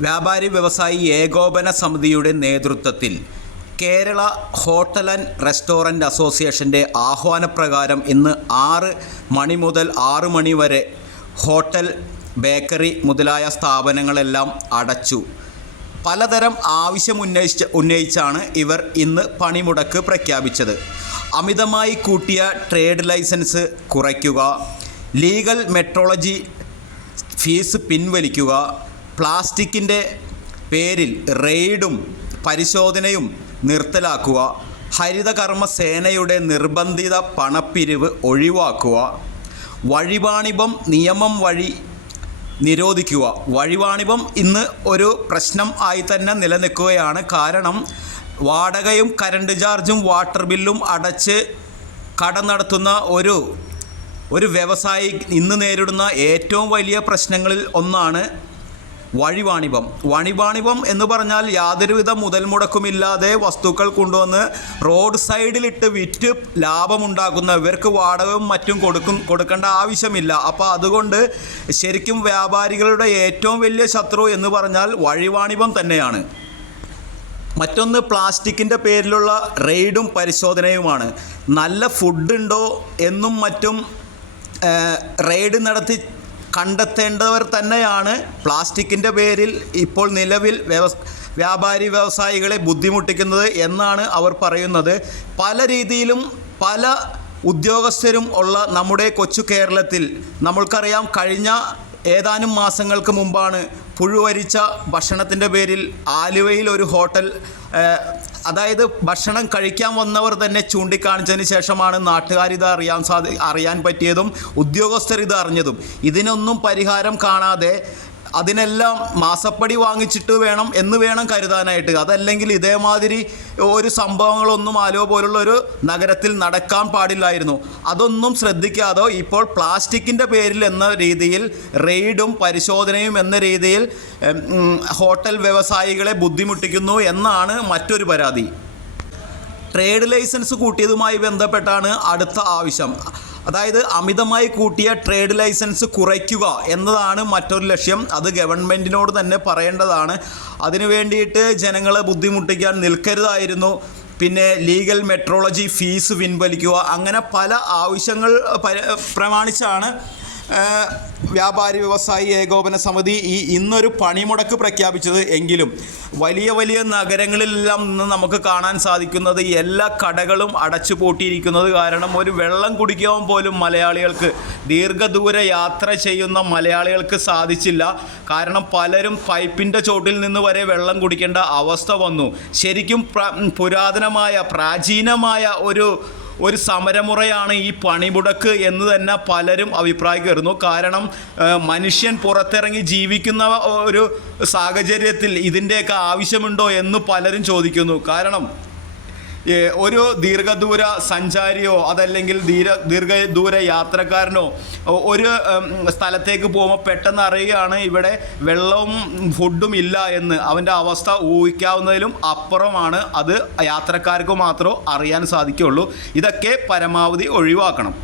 വ്യാപാരി വ്യവസായി ഏകോപന സമിതിയുടെ നേതൃത്വത്തിൽ കേരള ഹോട്ടൽ ആൻഡ് റെസ്റ്റോറന്റ് അസോസിയേഷന്റെ ആഹ്വാനപ്രകാരം ഇന്ന് ആറ് മണി മുതൽ ആറ് മണി വരെ ഹോട്ടൽ ബേക്കറി മുതലായ സ്ഥാപനങ്ങളെല്ലാം അടച്ചു. പലതരം ആവശ്യം ഉന്നയിച്ച ഉന്നയിച്ചാണ് ഇവർ ഇന്ന് പണിമുടക്ക് പ്രഖ്യാപിച്ചത്. അമിതമായി കൂട്ടിയ ട്രേഡ് ലൈസൻസ് കുറയ്ക്കുക ലീഗൽ മെട്രോളജി ഫീസ് പിൻവലിക്കുക പ്ലാസ്റ്റിക്കിന്റെ പേരിൽ റെയ്ഡും പരിശോധനയും നിർത്തലാക്കുക ഹരിതകർമ്മ സേനയുടെ നിർബന്ധിത പണപ്പിരിവ് ഒഴിവാക്കുക വഴിവാണിഭം നിയമം വഴി നിരോധിക്കുക. വഴിവാണിഭം ഇന്ന് ഒരു പ്രശ്നം ആയി തന്നെ നിലനിൽക്കുകയാണ്. കാരണം വാടകയും കരണ്ട് ചാർജും വാട്ടർ ബില്ലും അടച്ച് കട നടത്തുന്ന ഒരു ഒരു വ്യവസായി ഇന്ന് നേരിടുന്ന ഏറ്റവും വലിയ പ്രശ്നങ്ങളിൽ ഒന്നാണ് വഴിവാണിഭം. വഴിവാണിഭം എന്ന് പറഞ്ഞാൽ യാതൊരുവിധ മുതൽ മുടക്കുമില്ലാതെ വസ്തുക്കൾ കൊണ്ടുവന്ന് റോഡ് സൈഡിലിട്ട് വിറ്റ് ലാഭമുണ്ടാക്കുന്ന ഇവർക്ക് വാടകവും മറ്റും കൊടുക്കും കൊടുക്കേണ്ട ആവശ്യമില്ല. അപ്പോൾ അതുകൊണ്ട് ശരിക്കും വ്യാപാരികളുടെ ഏറ്റവും വലിയ ശത്രു എന്ന് പറഞ്ഞാൽ വഴിവാണിഭം തന്നെയാണ്. മറ്റൊന്ന് പ്ലാസ്റ്റിക്കിന്റെ പേരിലുള്ള റെയ്ഡും പരിശോധനയുമാണ്. നല്ല ഫുഡുണ്ടോ എന്നും മറ്റും റെയ്ഡ് നടത്തി കണ്ടെത്തേണ്ടവർ തന്നെയാണ്. പ്ലാസ്റ്റിക്കിന്റെ പേരിൽ ഇപ്പോൾ നിലവിൽ വ്യവസ് വ്യാപാരി വ്യവസായികളെ ബുദ്ധിമുട്ടിക്കുന്നത് എന്നാണ് അവർ പറയുന്നത്. പല രീതിയിലും പല ഉദ്യോഗസ്ഥരും ഉള്ള നമ്മുടെ കൊച്ചു കേരളത്തിൽ നമ്മൾക്കറിയാം കഴിഞ്ഞ ഏതാനും മാസങ്ങൾക്ക് മുമ്പാണ് പുഴുവരിച്ച ഭക്ഷണത്തിന്റെ പേരിൽ ആലുവയിൽ ഒരു ഹോട്ടൽ അതായത് ഭക്ഷണം കഴിക്കാൻ വന്നവർ തന്നെ ചൂണ്ടിക്കാണിച്ചതിന് ശേഷമാണ് നാട്ടുകാർ ഇത് അറിയാൻ സാധി അറിയാൻ പറ്റിയതും ഉദ്യോഗസ്ഥർ ഇത് അറിഞ്ഞതും. ഇതിനൊന്നും പരിഹാരം കാണാതെ അതിനെല്ലാം മാസപ്പടി വാങ്ങിച്ചിട്ട് വേണം എന്ന് വേണം കരുതാനായിട്ട്. അതല്ലെങ്കിൽ ഇതേമാതിരി ഒരു സംഭവങ്ങളൊന്നും ആലോ പോലുള്ള ഒരു നഗരത്തിൽ നടക്കാൻ പാടില്ലായിരുന്നു. അതൊന്നും ശ്രദ്ധിക്കാതെ ഇപ്പോൾ പ്ലാസ്റ്റിക്കിന്റെ പേരിൽ എന്ന രീതിയിൽ റെയ്ഡും പരിശോധനയും എന്ന രീതിയിൽ ഹോട്ടൽ വ്യവസായികളെ ബുദ്ധിമുട്ടിക്കുന്നു എന്നാണ് മറ്റൊരു പരാതി. ട്രേഡ് ലൈസൻസ് കൂട്ടിയതുമായി ബന്ധപ്പെട്ടാണ് അടുത്ത ആവശ്യം. അതായത് അമിതമായി കൂട്ടിയ ട്രേഡ് ലൈസൻസ് കുറയ്ക്കുക എന്നതാണ് മറ്റൊരു ലക്ഷ്യം. അത് ഗവൺമെന്റിനോട് തന്നെ പറയേണ്ടതാണ്. അതിനു വേണ്ടിയിട്ട് ജനങ്ങളെ ബുദ്ധിമുട്ടിക്കാൻ നിൽക്കരുതായിരുന്നു. പിന്നെ ലീഗൽ മെട്രോളജി ഫീസ് പിൻവലിക്കുക അങ്ങനെ പല ആവശ്യങ്ങൾ പ്രമാണിച്ചാണ് വ്യാപാരി വ്യവസായി ഏകോപന സമിതി ഈ ഇന്നൊരു പണിമുടക്ക് പ്രഖ്യാപിച്ചത് എങ്കിലും വലിയ വലിയ നഗരങ്ങളിലെല്ലാം നിന്ന് നമുക്ക് കാണാൻ സാധിക്കുന്നത് എല്ലാ കടകളും അടച്ചു പൂട്ടിയിരിക്കുന്നത് കാരണം ഒരു വെള്ളം കുടിക്കാൻ പോലും മലയാളികൾക്ക് ദീർഘദൂര യാത്ര ചെയ്യുന്ന മലയാളികൾക്ക് സാധിച്ചില്ല. കാരണം പലരും പൈപ്പിന്റെ ചോട്ടിൽ നിന്ന് വരെ വെള്ളം കുടിക്കേണ്ട അവസ്ഥ വന്നു. ശരിക്കും പുരാതനമായ പ്രാചീനമായ ഒരു ഒരു സമരമുറയാണ് ഈ പണിമുടക്ക് എന്ന് തന്നെ പലരും അഭിപ്രായപ്പെടുന്നു കാരണം മനുഷ്യൻ പുറത്തിറങ്ങി ജീവിക്കുന്ന ഒരു സാഹചര്യത്തിൽ ഇതിന്റെയൊക്കെ ആവശ്യമുണ്ടോ എന്ന് പലരും ചോദിക്കുന്നു. കാരണം ഒരു ദീർഘദൂര സഞ്ചാരിയോ അതല്ലെങ്കിൽ ദീര ദീർഘദൂര യാത്രക്കാരനോ ഒരു സ്ഥലത്തേക്ക് പോകുമ്പോൾ പെട്ടെന്ന് അറിയുകയാണ് ഇവിടെ വെള്ളവും ഫുഡും ഇല്ല എന്ന്. അവന്റെ അവസ്ഥ ഊഹിക്കാവുന്നതിലും അപ്പുറമാണ് അത് യാത്രക്കാർക്ക് മാത്രമേ അറിയാൻ സാധിക്കുകയുള്ളൂ. ഇതൊക്കെ പരമാവധി ഒഴിവാക്കണം.